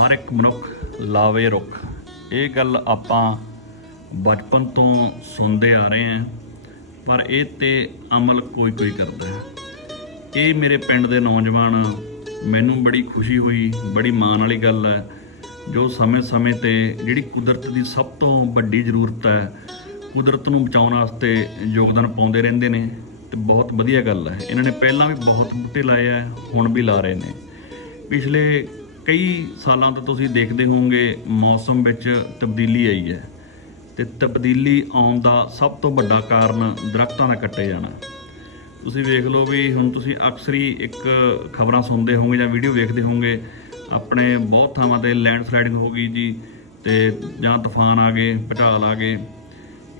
ਹਰ ਇੱਕ ਮਨੁੱਖ ਲਾਵੇ ਰੁੱਖ। ਇਹ ਗੱਲ ਆਪਾਂ ਬਚਪਨ ਤੋਂ ਸੁਣਦੇ ਆ ਰਹੇ ਹਾਂ, ਪਰ ਇਹ ਤੇ ਅਮਲ ਕੋਈ ਕੋਈ ਕਰਦਾ ਹੈ। ਇਹ ਮੇਰੇ ਪਿੰਡ ਦੇ ਨੌਜਵਾਨ ਮੈਨੂੰ ਬੜੀ ਖੁਸ਼ੀ ਹੋਈ, ਬੜੀ ਮਾਣ ਵਾਲੀ ਗੱਲ ਹੈ, ਜੋ ਸਮੇਂ-ਸਮੇਂ ਤੇ ਜਿਹੜੀ ਕੁਦਰਤ ਦੀ ਸਭ ਤੋਂ ਵੱਡੀ ਜ਼ਰੂਰਤ ਹੈ, ਕੁਦਰਤ ਨੂੰ ਬਚਾਉਣ ਵਾਸਤੇ ਯੋਗਦਾਨ ਪਾਉਂਦੇ ਰਹਿੰਦੇ ਨੇ ਤੇ ਬਹੁਤ ਵਧੀਆ ਗੱਲ ਹੈ। ਇਹਨਾਂ ਨੇ ਪਹਿਲਾਂ ਵੀ ਬਹੁਤ ਬੂਟੇ ਲਾਏ ਆ ਹੁਣ ਵੀ ਲਾ ਰਹੇ ਨੇ। ਪਿਛਲੇ ਕਈ ਸਾਲਾਂ ਤੋਂ ਤੁਸੀਂ ਦੇਖਦੇ ਹੋਵੋਗੇ ਮੌਸਮ ਵਿੱਚ ਤਬਦੀਲੀ ਆਈ ਹੈ ਤੇ ਤਬਦੀਲੀ ਆਉਣ ਦਾ ਸਭ ਤੋਂ ਵੱਡਾ ਕਾਰਨ ਦਰਖਤਾਂ ਦਾ ਕੱਟੇ ਜਾਣਾ। ਤੁਸੀਂ ਵੇਖ ਲਓ ਵੀ ਹੁਣ ਤੁਸੀਂ ਅਕਸਰ ਹੀ ਇੱਕ ਖਬਰਾਂ ਸੁਣਦੇ ਹੋਵੋਗੇ ਜਾਂ ਵੀਡੀਓ ਵੇਖਦੇ ਹੋਵੋਗੇ, ਆਪਣੇ ਬਹੁਤ ਥਾਵਾਂ ਤੇ ਲੈਂਡਸਲਾਈਡਿੰਗ ਹੋ ਗਈ ਜੀ ਤੇ ਜਾਂ ਤੂਫਾਨ ਆ ਗਏ, ਭਟਾਲ ਆ ਗਏ।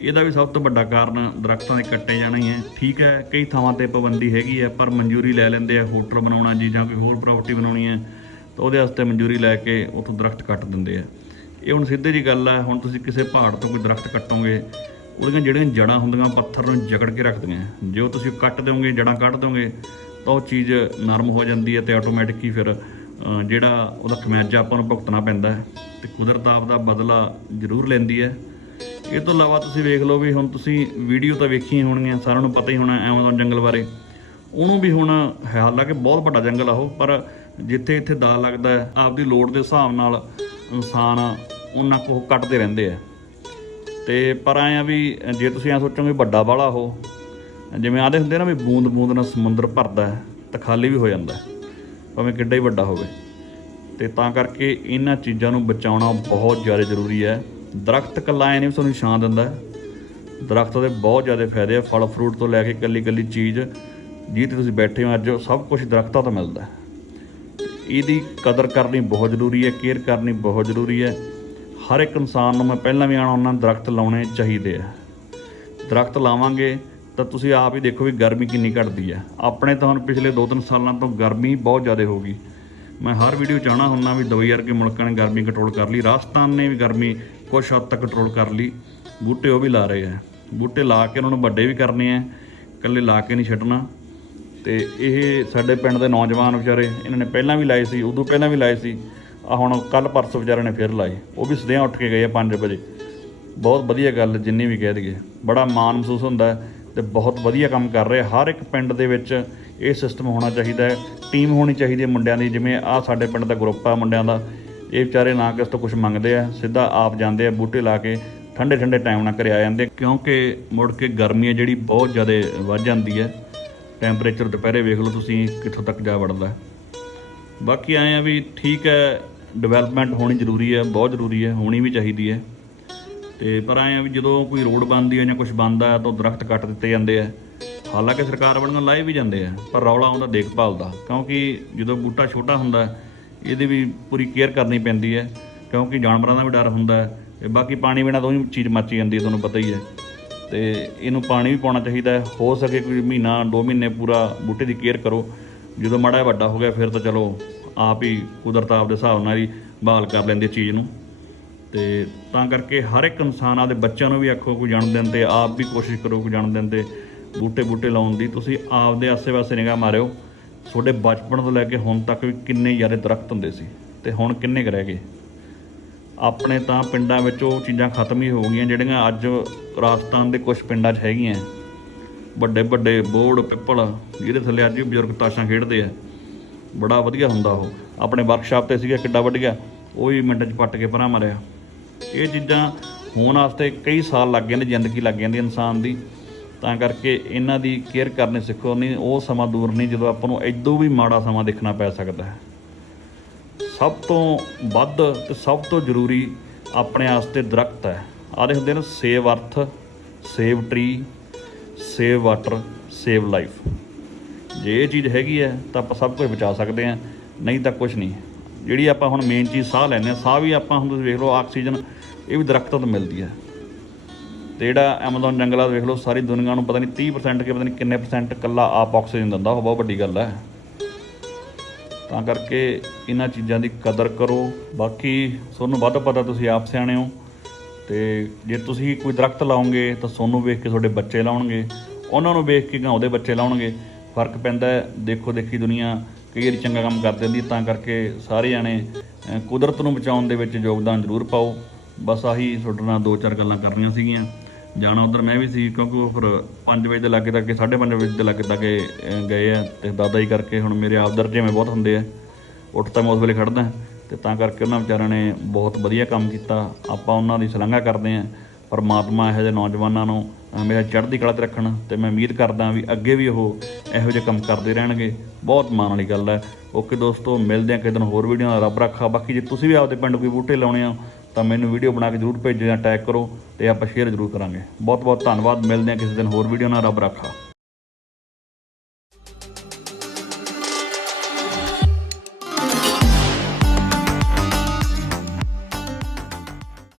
ਇਹਦਾ ਵੀ ਸਭ ਤੋਂ ਵੱਡਾ ਕਾਰਨ ਦਰਖਤਾਂ ਦੇ ਕੱਟੇ ਜਾਣਾ ਹੀ ਹੈ। ਠੀਕ ਹੈ, ਕਈ ਥਾਵਾਂ ਤੇ ਪਾਬੰਦੀ ਹੈਗੀ ਹੈ, ਪਰ ਮਨਜ਼ੂਰੀ ਲੈ ਲੈਂਦੇ ਆ, ਹੋਟਲ ਬਣਾਉਣਾ ਜੀ ਜਾਂ ਕੋਈ ਹੋਰ ਪ੍ਰਾਪਰਟੀ ਬਣਾਉਣੀ ਹੈ। ਤਾਂ ਉਹਦੇ ਵਾਸਤੇ ਮਨਜ਼ੂਰੀ ਲੈ ਕੇ ਉੱਥੋਂ ਦਰਖਤ ਕੱਟ ਦਿੰਦੇ ਆ। ਇਹ ਹੁਣ ਸਿੱਧੇ ਜੀ ਗੱਲ ਆ, ਹੁਣ ਤੁਸੀਂ ਕਿਸੇ ਪਹਾੜ ਤੋਂ ਕੋਈ ਦਰਖਤ ਕੱਟੋਗੇ, ਉਹਦੀਆਂ ਜਿਹੜੀਆਂ ਜੜਾਂ ਹੁੰਦੀਆਂ ਪੱਥਰ ਨੂੰ ਜਕੜ ਕੇ ਰੱਖਦੀਆਂ। ਜੇ ਉਹ ਤੁਸੀਂ ਕੱਟ ਦਿਓਗੇ, ਜੜਾਂ ਕੱਢ ਦਿਓਗੇ, ਤਾਂ ਉਹ ਚੀਜ਼ ਨਰਮ ਹੋ ਜਾਂਦੀ ਹੈ ਤੇ ਆਟੋਮੈਟਿਕ ਹੀ ਫਿਰ ਜਿਹੜਾ ਉਹਦਾ ਖਮਿਆਜਾ ਆਪਾਂ ਨੂੰ ਭੁਗਤਣਾ ਪੈਂਦਾ ਹੈ ਤੇ ਕੁਦਰਤ ਆਪ ਦਾ ਬਦਲਾ ਜ਼ਰੂਰ ਲੈਂਦੀ ਹੈ। ਇਹ ਤੋਂ ਇਲਾਵਾ ਤੁਸੀਂ ਵੇਖ ਲਓ ਵੀ ਹੁਣ ਤੁਸੀਂ ਵੀਡੀਓ ਤਾਂ ਵੇਖੀ ਹੋਣਗੀਆਂ, ਸਾਰਿਆਂ ਨੂੰ ਪਤਾ ਹੀ ਹੋਣਾ ਐਮਾਜ਼ਨ ਜੰਗਲ ਬਾਰੇ। ਉਹਨੂੰ ਵੀ ਹੁਣ ਹੈ, ਹਾਲਾਂਕਿ ਬਹੁਤ ਵੱਡਾ ਜੰਗਲ ਆ ਉਹ, ਪਰ ਜਿੱਥੇ ਇੱਥੇ ਦਾ ਲੱਗਦਾ ਆਪਦੀ ਲੋੜ ਦੇ ਹਿਸਾਬ ਨਾਲ ਇਨਸਾਨ ਉਹਨਾਂ ਕੋਲ ਕੱਟਦੇ ਰਹਿੰਦੇ ਆ। ਤੇ ਪਰ ਆਏ ਆ ਵੀ ਜੇ ਤੁਸੀਂ ਐ ਸੋਚੋਗੇ ਵੱਡਾ ਵਾਲਾ ਉਹ, ਜਿਵੇਂ ਆਦੇ ਹੁੰਦੇ ਨਾ ਵੀ ਬੂੰਦ ਬੂੰਦ ਨਾਲ ਸਮੁੰਦਰ ਭਰਦਾ ਹੈ, ਤਾਂ ਖਾਲੀ ਵੀ ਹੋ ਜਾਂਦਾ ਭਾਵੇਂ ਕਿੱਡਾ ਹੀ ਵੱਡਾ ਹੋਵੇ। ਤੇ ਤਾਂ ਕਰਕੇ ਇਹਨਾਂ ਚੀਜ਼ਾਂ ਨੂੰ ਬਚਾਉਣਾ ਬਹੁਤ ਜ਼ਿਆਦਾ ਜ਼ਰੂਰੀ ਹੈ। ਦਰਖਤ ਇਕੱਲਾ ਐ ਨਹੀਂ ਤੁਹਾਨੂੰ ਛਾਂ ਦਿੰਦਾ ਹੈ। ਦਰਖਤ ਦੇ ਬਹੁਤ ਜ਼ਿਆਦਾ ਫਾਇਦੇ ਆ, ਫਲ ਫਰੂਟ ਤੋਂ ਲੈ ਕੇ ਕੱਲੀ ਕੱਲੀ ਚੀਜ਼। ਜਿਹਦੇ ਤੁਸੀਂ ਬੈਠੇ ਹੋ ਅੱਜ, ਸਭ ਕੁਝ ਦਰਖਤਾਂ ਤੋਂ ਮਿਲਦਾ ਇਹਦੀ ਕਦਰ ਕਰਨੀ ਬਹੁਤ ਜ਼ਰੂਰੀ ਹੈ, ਕੇਅਰ ਕਰਨੀ ਬਹੁਤ ਜ਼ਰੂਰੀ ਹੈ। ਹਰ ਇੱਕ ਇਨਸਾਨ ਨੂੰ ਮੈਂ ਪਹਿਲਾਂ ਵੀ ਆਣਾ, ਉਹਨਾਂ ਦਰਖਤ ਲਾਉਣੇ ਚਾਹੀਦੇ ਆ। ਦਰਖਤ ਲਾਵਾਂਗੇ ਤਾਂ ਤੁਸੀਂ ਆਪ ਹੀ ਦੇਖੋ ਵੀ ਗਰਮੀ ਕਿੰਨੀ ਘਟਦੀ ਹੈ। ਆਪਣੇ ਤਾਂ ਹੁਣ ਪਿਛਲੇ 2-3 ਸਾਲਾਂ ਤੋਂ ਗਰਮੀ ਬਹੁਤ ਜ਼ਿਆਦਾ ਹੋ ਗਈ। ਮੈਂ ਹਰ ਵੀਡੀਓ ਚਾਹਣਾ ਹੁੰਨਾ ਵੀ ਦਵਾਈ ਵਰਗੇ ਮੁਲਕਾਂ ਨੇ ਗਰਮੀ ਕੰਟਰੋਲ ਕਰ ਲਈ, ਰਾਜਸਥਾਨ ਨੇ ਵੀ ਗਰਮੀ ਕੁਛ ਹੱਦ ਤੱਕ ਕੰਟਰੋਲ ਕਰ ਲਈ। ਬੂਟੇ ਉਹ ਵੀ ਲਾ ਰਹੇ ਆ। ਬੂਟੇ ਲਾ ਕੇ ਉਹਨਾਂ ਨੂੰ ਵੱਡੇ ਵੀ ਕਰਨੇ ਆ, ਇਕੱਲੇ ਲਾ ਕੇ ਨਹੀਂ ਛੱਡਣਾ। ਤੇ ਇਹ ਸਾਡੇ ਪਿੰਡ ਦੇ ਨੌਜਵਾਨ ਵਿਚਾਰੇ, ਇਹਨਾਂ ਨੇ ਪਹਿਲਾਂ ਵੀ ਲਾਏ ਸੀ, ਉਦੋਂ ਪਹਿਲਾਂ ਵੀ ਲਾਏ ਸੀ ਆ ਹੁਣ ਕੱਲ ਪਰਸੋਂ ਵਿਚਾਰਿਆਂ ਨੇ ਫਿਰ ਲਾਏ। ਉਹ ਵੀ ਸਦਿਆਂ ਉੱਠ ਕੇ ਗਏ ਆ 5 ਵਜੇ। ਬਹੁਤ ਵਧੀਆ ਗੱਲ, ਜਿੰਨੀ ਵੀ ਕਹਿ ਦਈਏ। ਬੜਾ ਮਾਣ ਮਹਿਸੂਸ ਹੁੰਦਾ ਹੈ ਤੇ ਬਹੁਤ ਵਧੀਆ ਕੰਮ ਕਰ ਰਹੇ ਹਰ ਇੱਕ ਪਿੰਡ ਦੇ ਵਿੱਚ ਇਹ ਸਿਸਟਮ ਹੋਣਾ ਚਾਹੀਦਾ ਹੈ ਟੀਮ ਹੋਣੀ ਚਾਹੀਦੀ ਹੈ ਮੁੰਡਿਆਂ ਦੀ। ਜਿਵੇਂ ਆ ਸਾਡੇ ਪਿੰਡ ਦਾ ਗਰੁੱਪ ਆ ਮੁੰਡਿਆਂ ਦਾ। ਇਹ ਵਿਚਾਰੇ ਨਾ ਕਿਸ ਤੋਂ ਕੁਝ ਮੰਗਦੇ ਆ, ਸਿੱਧਾ ਆਪ ਜਾਂਦੇ ਆ, ਬੂਟੇ ਲਾ ਕੇ ਠੰਡੇ ਠੰਡੇ ਟਾਈਮ ਨਾਲ ਘਰੇ ਆ ਜਾਂਦੇ ਕਿਉਂਕਿ ਮੁੜ ਕੇ ਗਰਮੀ ਹੈ ਜਿਹੜੀ, ਬਹੁਤ ਜ਼ਿਆਦਾ ਵੱਧ ਜਾਂਦੀ ਹੈ। ਟੈਂਪਰੇਚਰ ਦੁਪਹਿਰੇ ਵੇਖ ਲਓ ਤੁਸੀਂ ਕਿੱਥੋਂ ਤੱਕ ਜਾ ਵੜਦਾ ਬਾਕੀ ਆਏ ਆ ਵੀ ਠੀਕ ਹੈ ਡਿਵੈਲਪਮੈਂਟ ਹੋਣੀ ਜ਼ਰੂਰੀ ਹੈ, ਬਹੁਤ ਜ਼ਰੂਰੀ ਹੈ, ਹੋਣੀ ਵੀ ਚਾਹੀਦੀ ਹੈ। ਤੇ ਪਰ ਆਏ ਆ ਵੀ ਜਦੋਂ ਕੋਈ ਰੋਡ ਬਣਦੀ ਹੈ ਜਾਂ ਕੁਝ ਬਣਦਾ ਹੈ ਤਾਂ ਦਰਖਤ ਕੱਟ ਦਿੱਤੇ ਜਾਂਦੇ ਆ। ਹਾਲਾਂਕਿ ਸਰਕਾਰ ਵੱਲੋਂ ਲਾਏ ਵੀ ਜਾਂਦੇ ਆ, ਪਰ ਰੌਲਾ ਆਉਂਦਾ ਦੇਖਭਾਲ ਦਾ, ਕਿਉਂਕਿ ਜਦੋਂ ਬੂਟਾ ਛੋਟਾ ਹੁੰਦਾ ਇਹਦੀ ਵੀ ਪੂਰੀ ਕੇਅਰ ਕਰਨੀ ਪੈਂਦੀ ਹੈ, ਕਿਉਂਕਿ ਜਾਨਵਰਾਂ ਦਾ ਵੀ ਡਰ ਹੁੰਦਾ ਹੈ। ਤੇ ਬਾਕੀ ਪਾਣੀ ਬਿਨਾਂ ਤਾਂ ਉਹੀ ਚੀਜ਼ ਮੱਚ ਜਾਂਦੀ ਹੈ, ਤੁਹਾਨੂੰ ਪਤਾ ਹੀ ਹੈ। ਤੇ ਇਹਨੂੰ ਪਾਣੀ ਵੀ ਪਾਉਣਾ ਚਾਹੀਦਾ ਹੈ। ਹੋ ਸਕੇ ਕੋਈ ਮਹੀਨਾ, ਦੋ ਮਹੀਨੇ ਪੂਰਾ ਬੂਟੇ ਦੀ ਕੇਅਰ ਕਰੋ। ਜਦੋਂ ਮਾੜਾ ਵੱਡਾ ਹੋ ਗਿਆ, ਫਿਰ ਤਾਂ ਚਲੋ ਆਪ ਹੀ ਕੁਦਰਤ ਆਪ ਦੇ ਹਿਸਾਬ ਨਾਲ ਹੀ ਬਹਾਲ ਕਰ ਲੈਂਦੀ ਚੀਜ਼ ਨੂੰ। ਤੇ ਤਾਂ ਕਰਕੇ ਹਰ ਇੱਕ ਇਨਸਾਨ ਆਪਦੇ ਬੱਚਿਆਂ ਨੂੰ ਵੀ ਆਖੋ, ਕੋਈ ਜਨਮ ਦਿਨ ਤੇ ਆਪ ਵੀ ਕੋਸ਼ਿਸ਼ ਕਰੋ ਕੋਈ ਜਨਮ ਦਿਨ ਤੇ ਬੂਟੇ ਬੂਟੇ ਲਾਉਣ ਦੀ। ਤੁਸੀਂ ਆਪਦੇ ਆਸੇ-ਪਾਸੇ ਨਿਗਾਹ ਮਾਰਿਓ। ਤੁਹਾਡੇ ਬਚਪਨ ਤੋਂ ਲੈ ਕੇ ਹੁਣ ਤੱਕ ਵੀ ਕਿੰਨੇ ਜ਼ਿਆਦਾ ਦਰਖਤ ਹੁੰਦੇ ਸੀ ਤੇ ਹੁਣ ਕਿੰਨੇ ਕੁ ਰਹਿ ਗਏ? ਆਪਣੇ ਤਾਂ ਪਿੰਡਾਂ ਵਿੱਚ ਉਹ ਚੀਜ਼ਾਂ ਖਤਮ ਹੀ ਹੋ ਗਈਆਂ, ਜਿਹੜੀਆਂ ਅੱਜ ਰਾਜਸਥਾਨ ਦੇ ਕੁਝ ਪਿੰਡਾਂ 'ਚ ਹੈਗੀਆਂ। ਵੱਡੇ ਵੱਡੇ ਬੋਰਡ ਪਿੱਪਲ, ਜਿਹਦੇ ਥੱਲੇ ਅੱਜ ਵੀ ਬਜ਼ੁਰਗ ਤਾਸ਼ਾਂ ਖੇਡਦੇ ਆ। ਬੜਾ ਵਧੀਆ ਹੁੰਦਾ ਉਹ। ਆਪਣੇ ਵਰਕਸ਼ਾਪ ਤੇ ਸੀਗਾ, ਕਿੱਡਾ ਵੱਡੀਆ ਉਹ ਵੀ ਮਿੰਟ 'ਚ ਪੱਟ ਕੇ ਪਰਾਂ ਮਰਿਆ। ਇਹ ਚੀਜ਼ਾਂ ਹੋਣ ਵਾਸਤੇ ਕਈ ਸਾਲ ਲੱਗ ਜਾਂਦੇ, ਜ਼ਿੰਦਗੀ ਲੱਗ ਜਾਂਦੀ ਇਨਸਾਨ ਦੀ। ਤਾਂ ਕਰਕੇ ਇਹਨਾਂ ਦੀ ਕੇਅਰ ਕਰਨੀ ਸਿੱਖੋ। ਨਹੀਂ, ਉਹ ਸਮਾਂ ਦੂਰ ਨਹੀਂ, ਜਦੋਂ ਆਪਾਂ ਨੂੰ ਐਦੋਂ ਵੀ ਮਾੜਾ ਸਮਾਂ ਦੇਖਣਾ ਪੈ ਸਕਦਾ ਹੈ। ਸਭ ਤੋਂ ਵੱਧ ਤੇ ਸਭ ਤੋਂ ਜ਼ਰੂਰੀ ਆਪਣੇ ਵਾਸਤੇ ਦਰਖਤ ਹੈ। ਆਦੇ ਹੁੰਦੇ ਨੇ save earth, save tree save water save life ਜੇ ਇਹ ਚੀਜ਼ ਹੈਗੀ ਹੈ, ਤਾਂ ਆਪਾਂ ਸਭ ਕੁਝ ਬਚਾ ਸਕਦੇ ਹਾਂ, ਨਹੀਂ ਤਾਂ ਕੁਝ ਨਹੀਂ। ਜਿਹੜੀ ਆਪਾਂ ਹੁਣ ਮੇਨ ਚੀਜ਼ ਸਾਹ ਲੈਂਦੇ ਹਾਂ, ਸਾਹ ਵੀ ਆਪਾਂ ਹੁਣ ਤੁਸੀਂ ਵੇਖ ਲਓ, ਆਕਸੀਜਨ, ਇਹ ਵੀ ਦਰਖਤਾਂ ਤੋਂ ਮਿਲਦੀ ਹੈ। ਤੇ ਜਿਹੜਾ ਐਮਾਜ਼ਨ ਜੰਗਲਾਂ ਦਾ ਵੇਖ ਲਓ, ਸਾਰੀ ਦੁਨੀਆ ਨੂੰ ਪਤਾ ਨਹੀਂ 30% ਕਿ ਪਤਾ ਨਹੀਂ ਕਿੰਨੇ ਪਰਸੈਂਟ ਇਕੱਲਾ ਆਪ ਆਕਸੀਜਨ ਦਿੰਦਾ, ਉਹ ਬਹੁਤ ਵੱਡੀ ਗੱਲ ਹੈ। ਤਾਂ ਕਰਕੇ ਇਹਨਾਂ ਚੀਜ਼ਾਂ ਦੀ ਕਦਰ ਕਰੋ। ਬਾਕੀ ਤੁਹਾਨੂੰ ਵੱਧ ਪਤਾ ਤੁਸੀਂ ਆਪ ਸਿਆਣੇ ਹੋ ਤੇ ਜੇ ਤੁਸੀਂ ਕੋਈ ਦਰਖਤ ਲਾਓਗੇ ਤਾਂ ਤੁਹਾਨੂੰ ਵੇਖ ਕੇ ਤੁਹਾਡੇ ਬੱਚੇ ਲਾਉਣਗੇ। ਉਹਨਾਂ ਨੂੰ ਵੇਖ ਕੇ ਗਾਂ ਉਹਦੇ ਬੱਚੇ ਲਾਉਣਗੇ। ਫ਼ਰਕ ਪੈਂਦਾ ਦੇਖੋ ਦੇਖੀ ਦੁਨੀਆ ਕਈ ਵਾਰੀ ਚੰਗਾ ਕੰਮ ਕਰ ਦਿੰਦੀ ਤਾਂ ਕਰਕੇ ਸਾਰੇ ਜਾਣੇ ਕੁਦਰਤ ਨੂੰ ਬਚਾਉਣ ਦੇ ਵਿੱਚ ਯੋਗਦਾਨ ਜ਼ਰੂਰ ਪਾਓ। ਬਸ ਆਹੀ ਤੁਹਾਡੇ ਨਾਲ ਦੋ ਚਾਰ ਗੱਲਾਂ ਕਰਨੀਆਂ ਸੀਗੀਆਂ। ਜਾਣਾ ਉਧਰ, ਮੈਂ ਵੀ ਸੀ ਕਿਉਂਕਿ ਉਹ ਫਿਰ 5 ਵਜੇ ਦੇ ਲਾਗੇ ਤੱਕ 5:30 ਵਜੇ ਦੇ ਲਾਗੇ ਤੱਕ ਗਏ ਆ ਤੇ ਦਾਦਾ ਹੀ ਕਰਕੇ ਹੁਣ ਮੇਰੇ ਆਪ ਦਰਜੇ ਮੈਂ ਬਹੁਤ ਹੁੰਦੇ ਆ। ਉੱਠ ਤਾਂ ਮੈਂ ਉਸ ਵੇਲੇ ਖੜਦਾ ਤੇ ਤਾਂ ਕਰਕੇ ਉਹਨਾਂ ਵਿਚਾਰਿਆਂ ਨੇ ਬਹੁਤ ਵਧੀਆ ਕੰਮ ਕੀਤਾ। ਆਪਾਂ ਉਹਨਾਂ ਦੀ ਸ਼ਲਾਘਾ ਕਰਦੇ ਆਂ ਪਰਮਾਤਮਾ ਇਹੋ ਜਿਹੇ ਨੌਜਵਾਨਾਂ ਨੂੰ ਮੇਰਾ ਚੜ੍ਹਦੀ ਕਲਾ 'ਤੇ ਰੱਖਣ ਤੇ ਮੈਂ ਉਮੀਦ ਕਰਦਾ ਵੀ ਅੱਗੇ ਵੀ ਉਹ ਇਹੋ ਜਿਹੇ ਕੰਮ ਕਰਦੇ ਰਹਿਣਗੇ। ਬਹੁਤ ਮਾਣ ਵਾਲੀ ਗੱਲ ਹੈ। ਓਕੇ ਦੋਸਤੋ, ਮਿਲਦੇ ਆਂ ਕਿਸੇ ਦਿਨ ਹੋਰ ਵੀਡੀਓ ਨਾਲ। ਰੱਬ ਰੱਖਾ। ਬਾਕੀ ਜੇ ਤੁਸੀਂ ਵੀ ਆਪਦੇ ਪਿੰਡ ਕੋਈ ਬੂਟੇ ਲਾਉਣੇ ਆ ਤਾਂ ਮੈਨੂੰ ਵੀਡੀਓ ਬਣਾ ਕੇ ਜ਼ਰੂਰ ਭੇਜੋ ਜਾਂ ਟੈਗ ਕਰੋ ਤੇ ਆਪਾਂ ਸ਼ੇਅਰ ਜ਼ਰੂਰ ਕਰਾਂਗੇ। ਬਹੁਤ ਬਹੁਤ ਧੰਨਵਾਦ। ਮਿਲਦੇ ਹਾਂ ਕਿਸੇ ਦਿਨ ਹੋਰ ਵੀਡੀਓ ਨਾਲ। ਰੱਬ ਰੱਖਾ।